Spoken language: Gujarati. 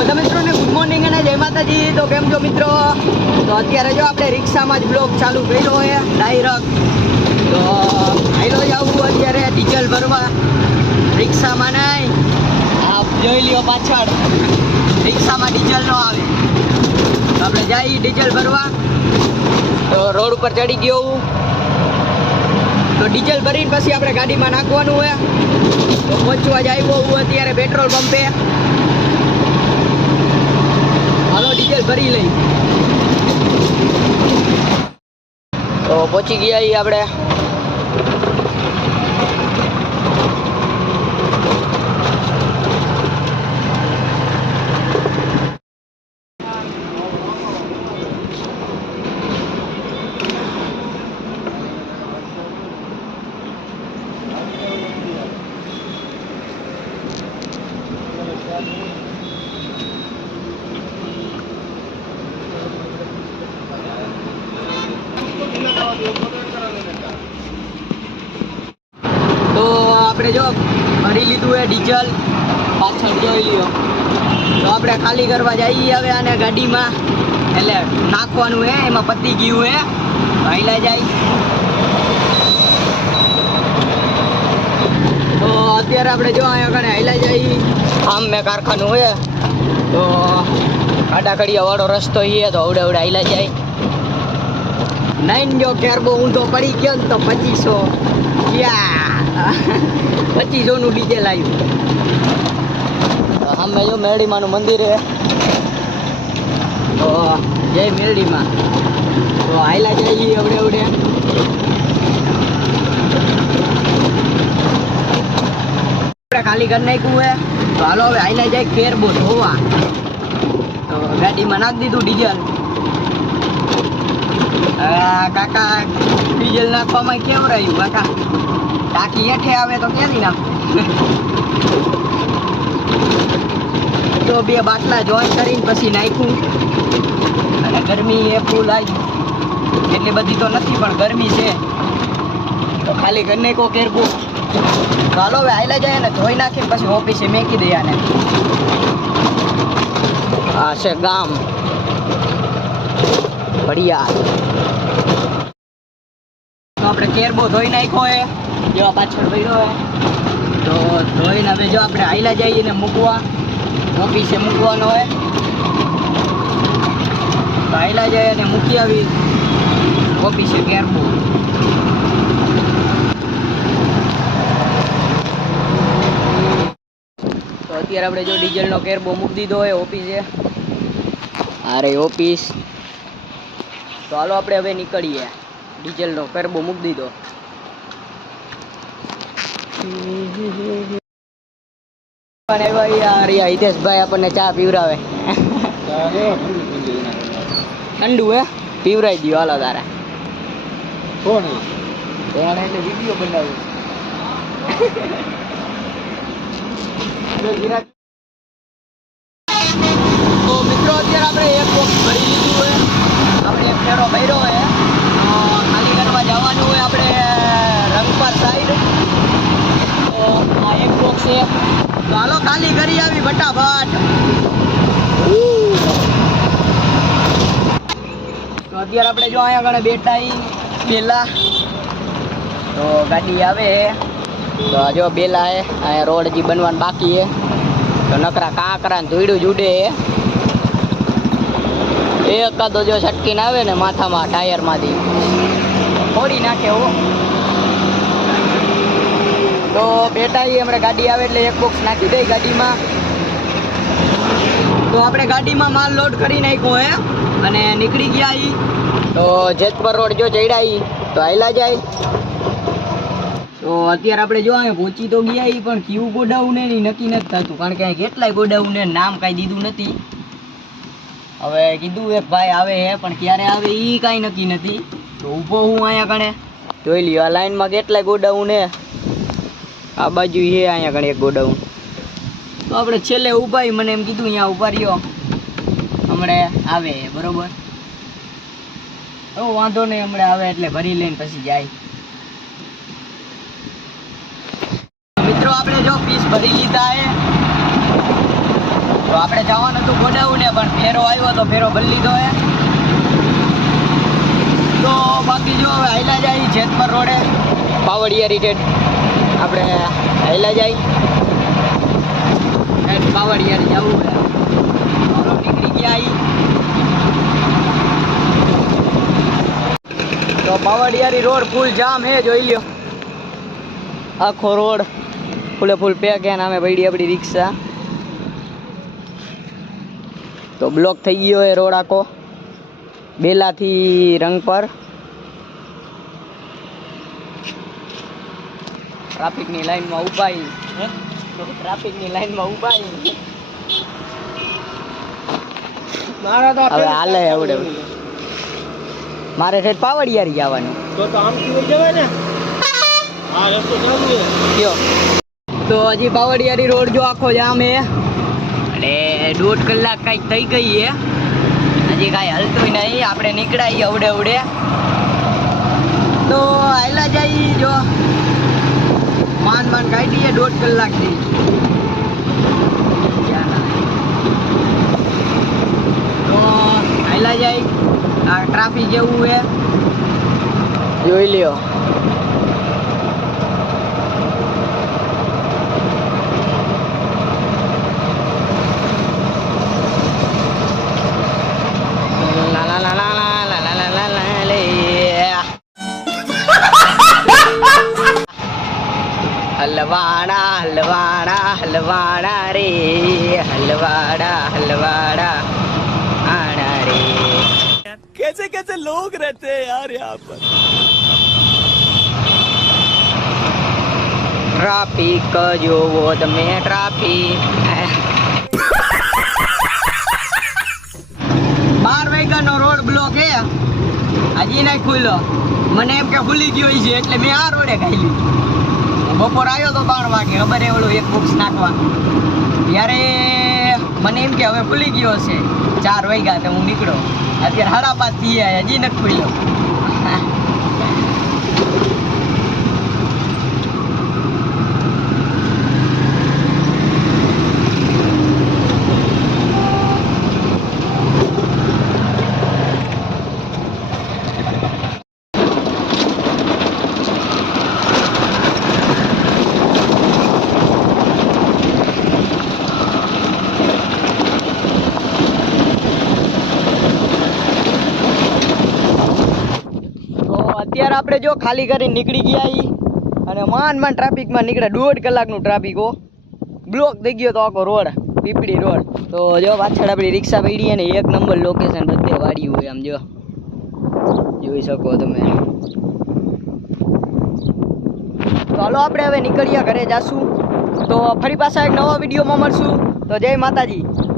બધા મિત્રોને ગુડ મોર્નિંગ અને જય માતાજી. તો કેમ છો મિત્રો? તો અત્યારે જો આપણે રિક્ષામાં જ બ્લોગ ચાલુ કર્યો હોય ડાયરેક્ટ તો હાઈલો જવું અત્યારે ડીઝલ ભરવા. રિક્ષામાં નહીં. આપ જોઈ લ્યો પાછળ. રિક્ષામાં ડીઝલ ન આવે. તો આપણે જઈએ ડીઝલ ભરવા. તો રોડ ઉપર ચડી ગયો હું. તો ડીઝલ ભરીને પછી આપણે ગાડીમાં નાખવાનું હોય તો પહોંચવા જ આવ્યો અત્યારે પેટ્રોલ પંપે. ભરી લઈ. તો પહોંચી ગયા એ આપણે. તો આપણે જો ભરી લીધું એ ડીઝલ, પાછળ જોઈ લ્યો. તો આપણે ખાલી કરવા જઈએ હવે આને ગાડીમાં. એટલે નાખવાનું હે, એમાં પતી ગયું હે. ભાઈલા જાય. તો અત્યારે આપણે જો અહીંયા આગળ હાઈલા જઈએ. આમ મેં કારખાનું હે. તો આડાકડીયા વાળો રસ્તો એ તો અવડે અવડે હાઈલા જાય. નાઈન જો બહુ ઊંધો પડી ગયો ને તો પચીસો. ક્યાં? પચીસો નું ડીજેલ આવ્યું સામે જો મેરડીમાનું મંદિર હે તો જય મેરડીમાં. તો હાઈલા જઈએ અવડે અવડે. ખાલી ઘર નાખ્યું હે તો હાલો હવે આયલા જાય કેરબો ધોવા તો ગાડીમાં નાખી દીધું ડીઝલ કાકા ડીઝલ નાખવામાં કેમ રહ્યું કાકા, ટાંકી હેઠે આવે તો ક્યાંથી નાખ? તો બે બાટલા જોઈન કરીને પછી નાખ્યું. અને ગરમી એ ફૂલ આવી. એટલી બધી તો નથી, પણ ગરમી છે. તો ખાલી ઘરને કો કેરબો ચાલો હવે આયલા જાય ને, ધોઈ નાખીને પછી ઓફિસે મેકી દઈએ આને. આ છે ગામ. તો આપણે કેરબો ધોઈ નાખ્યો હે જેવા પાછળ ભર્યો હે તો ધોઈને હવે જો આપણે હાઈલા જઈએ ને મૂકવા. ઓફિસે મૂકવાનો હે તો હાઈલા જઈએ અને મૂકી આવી ઓફિસે કેરબો. તો અત્યારે આપણે જો ડીઝલનો કેરબો મૂકી દીધો હોય ઓફિસે. અરે ઓફિસ. તો હાલો આપણે હવે નીકળીએ. ડીઝલનો કરબો મૂકી દીધો. યાર યા હિતેશભાઈ આપણને ચા પીવરાવે. ઠંડુ હે? પીવરાઈ દો હાલો તારા. કોણ કોણ એટલે વીડિયો બનાવ્યો. તો મિત્રો અત્યારે આપણે એક બોક્સ ભરી લીધું હોય આપણે એક ફેરો ભર્યો હોય તો ખાલી કરવા જવાનું હોય આપણે રંગપાર સાઈડ તો આ એક બોક્સ છે તો હાલો ખાલી કરી આવી ફટાફટ. તો અત્યારે આપણે જો અહીંયા આગળ બેઠા બેલા. તો ગાડી આવે. તો જો બેલા હે, અહીંયા રોડ હજી બનવાનું બાકી હે. તો નકરા કાંકરા ધોઈડું જ ઉડે હે. એકાદો જો છટકીને આવે ને માથામાં ટાયરમાંથી. ફોડી નાખે હો. તો બેટા એ હમણાં ગાડી આવે એટલે એક બોક્સ નાખી દઈ ગાડીમાં. તો આપણે ગાડીમાં માલ લોડ કરી નાખ્યો હે. અને નીકળી ગયા ઈ. તો જેતપર રોડ જો ચડ્યા ઈ, તો આયલા જાય. તો અત્યારે આપણે જો અહીંયા પહોંચી તો ગયા ઈ, પણ કયું ગોડાઉન ને નક્કી નથી થતું, કારણ કે અહીં કેટલાય ગોડાઉન ને નામ કાંઈ દીધું નથી. હવે કીધું એક ભાઈ આવે હે, પણ ક્યારે આવે ઈ કાંઈ નક્કી નથી. તો ઊભો હું અહીંયા કણે. જોઈ લ્યો, આ લાઈનમાં કેટલાય ગોડાઉન હે. આ બાજુ એ અહીંયા કણે એક ગોડાઉન. તો આપણે છેલ્લે ઊભા મને એમ કીધું, અહીંયા ઊભા રહ્યો. હમણાં આવે, બરોબર? તો વાંધો નહીં, હમણાં આવે એટલે ભરી લઈને પછી જાય. મિત્રો, આપણે જો પીસ ભરી લીધા હે. તો આપણે જવાનું હતું ગોડાઉને, પણ ફેરો આવ્યો તો ફેરો ભરી લીધો હે. તો બાકી જો હવે હાઈલા જાય, જેતપર રોડે. પાવડિયા રિટેડ આપણે હાઈલા જાય. હેઠ જવું હોય નીકળી ગયા આવી તો પાવડિયારી રોડ ફૂલ જામ હે, જોઈ લ્યો. આખો રોડ ફૂલે ફૂલ પેક હે નામે પડી આપણી રિક્ષા. તો બ્લોક થઈ ગયો એ રોડ આખો. બેલાથી રંગ પર ટ્રાફિકની લાઈનમાં ઉભાઈ ટ્રાફિકની લાઈનમાં ઊભા. મારા તો હવે હાલે એવડે મારે ઠેઠ પાવડિયારી જવાનું. તો તો આમ થી જવાય ને? હા રસ્તો ચાલુ કયો તો હજી પાવડિયારી રોડ જો આખો જામ હે અને દોઢ કલાક કાંઈક થઈ ગઈ હે હજી કાંઈ હલતું નહીં. આપણે નીકળાઈએ અવડે અવડે તો આયલા જઈ જો. માન માન કાઢીએ દોઢ કલાકથી તો આયલા જાય. આ ટ્રાફિક જેવું હે જોઈ લ્યો. कैसे कैसे लोग रहते हैं यार यहाँ पर ટ્રાફિક જોવો તમે ટ્રાફિક બાર વાગ્યાનો રોડ બ્લોક હે હજી નહીં ખુલ્લો મને એમ કે ખુલી ગયો છે એટલે મેં આ રોડે ખાઈ લીધું બપોર આવ્યો તો ત્રણ વાગે ખબર એ ઓલું એક બોક્સ નાખવા ત્યારે મને એમ કે હવે ખુલી ગયો છે ચાર વાગ્યા તો હું નીકળો અત્યારે સાડા પાંચ ગયા હજી નથી ખુલ્યો તો અત્યારે આપણે જો ખાલી કરીને નીકળી ગયા અને માન માન ટ્રાફિકમાં નીકળ્યા દોઢ કલાકનું ટ્રાફિક, હો. બ્લોક થઈ ગયો તો આખો રોડ, પીપળી રોડ. તો જો પાછળ આપણી રિક્ષા પડી અને એક નંબર લોકેશન બધે વાળી હોય આમ જો. જોઈ શકો તમે. હાલો આપણે હવે નીકળ્યા ઘરે જાશું. તો ફરી પાછા એક નવા વિડીયોમાં મળશું. તો જય માતાજી.